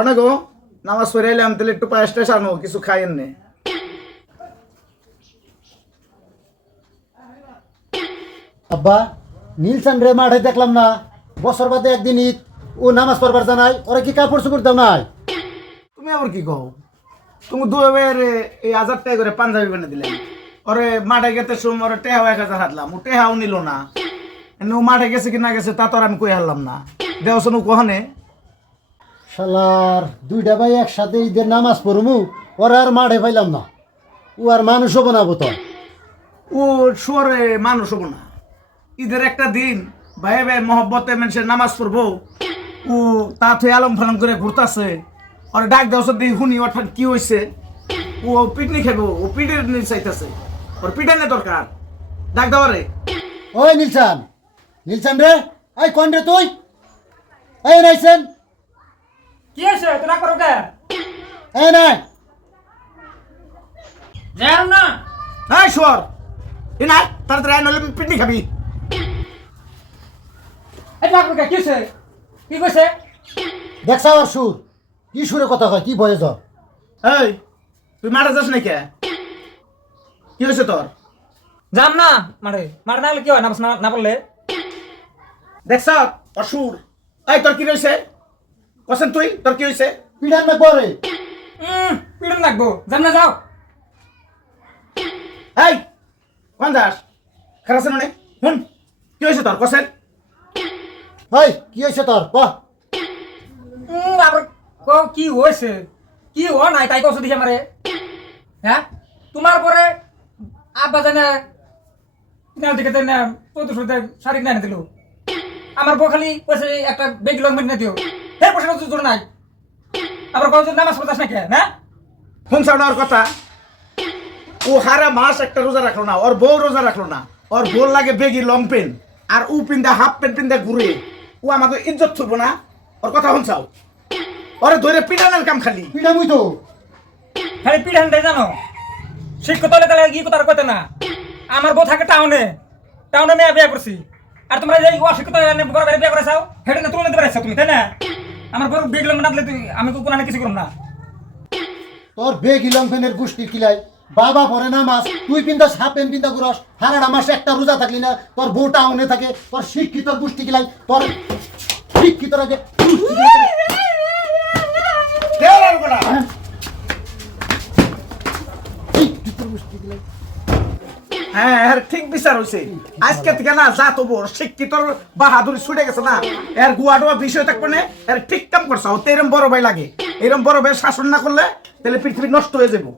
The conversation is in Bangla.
অনেক গো নামাজ পড়ে এলাম তাহলে একটু পায়েস টায়েস আনো কিছু খাইয়েন নে। আব্বা নীলসান রে মাঠে দেখলাম না, বছর বাদে একদিন ঈদ, ও নামাজ পড়বার জানাই, ওরা কি কাপড় চোপড় দাও নাই? তুমি আবার কি কও? তুমি দুয়ের এই 1000 টাকা করে পাঞ্জাবি বানিয়ে দিলেন, ওরে মাঠে গেতে সময় ওরে টেহাও 1000 হাতলাম, ও টেহাও নিল না। ও মাঠে গেছে কি না গেছে তা তো আর আমি কই হারলাম না। দেওছন কহনে শালার দুইটা ভাই একসাথে ঈদের নামাজ পড়মু, ওরা আর মাঠে পাইলাম না। ও আর মানুষ হবো না বোতল। ও শোরে মানুষ হবো না। ঈদের একটা দিন ভাই ভাই মহব্বতে মানুষের নামাজ পড়বো, ও তা থুই আলম ফালম করে ঘুরতাছে। ওর ডাক দেওয়ার দিই শুনি অর্থাৎ কি হয়েছে, ও পিকনিক খাবো, ও পিঠের নিয়ে চাইতেছে, ওর পিঠে নে দরকার, ডাক দেওয়া রে। ওই নীলসান, নীলসান রে, এই কোন রে তুই? এই নাইছেন, কি আছে তোরা করো কে? এই নাই যাও না। এই শোর এ না তাড়াতাড়ি আয়, নইলে পিকনিক খাবি। এই তোরা করো কে? কি আছে? কি কইছে? দেখছা আর সুর, কি সুরে কথা কয়, কি বয়ে যাও? এই তুই মারা যাস নাকি? কি হয়েছে তোর? যাম না মারে, মারে না হলে কি হয়? নামাজ না পড়লে দেখছ অসুর। এই তোর কি হয়েছে কসেন, তুই তোর কি হয়েছে? পিড়ান না পরে পিড়ন লাগবো। যাম না, যাও। এই কোন যাস? খারাপ আছে মানে হুন, কি হয়েছে তোর কসেন? ওই কি হয়েছে তোর ক? আবার কি হয়েছে? কি হ নাই তাই কছো দেখি আমারে। হ্যাঁ, তোমার পরে আব্বা জানে কিনার দিকে না চৌদ্দ শুরুতে শাড়ি না দিল। আমার বউ খালি কইছে একটা বেগ লং মেনে দিও, হে পয়সা জোর নাই। আবার কত নামাজ পড়তাস না কে? না হুন সাউন্ড ওর কথা। ও হারা মাস একটা রোজা রাখলো না, ওর বউ রোজা রাখলো না, ওর বউ লাগে বেগি লং প্যান্ট আর ও পিন্দা হাফ প্যান্ট পিন্দা ঘুরে, ও আমাকে ইজ্জত থুবো না? ওর কথা শুনছাও? ওরে ধরে পিটানোর কাম খালি। পিড়ামুই তো খালি পিড়ান দেয় জানো। শিক্ষিত হলে তাহলে কি কথা কইতে না। আমার বউ থাকে টাউনে, টাউনে মেয়ে বিয়ে করছি। আর তোমরা যে অশিক্ষিত বড় বাড়ি বিয়ে করেছাও, হেঁটে না তুলে নিতে পারছো তুমি, তাই না? আমার বড় বিয়ে গেলাম না দিলে তুই আমি কোনো কিছু করব না। তোর বেগ ইলম ফেনের গোষ্ঠী কিলাই, বাবা পরে নামাজ, তুই পিন্দা সাপেন পিন্দা গুরস, হারাটা মাসে একটা রোজা থাকলি না, তোর বউ টাউনে থাকে, তোর শিক্ষিত গোষ্ঠী কিলাই, তোর শিক্ষিত রাখে হ্যাঁ হ্যাঁ ঠিক বিচার হয়েছে। আজকে থেকে না যা তবু শিক্ষিত বাহাদুরি ছুটে গেছে না, এর গুয়াডোয়া বিষয় থাকবে না, এর ঠিক কাম করছে। এরম বড় ভাই লাগে, এরম বড় ভাই শাসন না করলে তাহলে পৃথিবী নষ্ট হয়ে যাবো।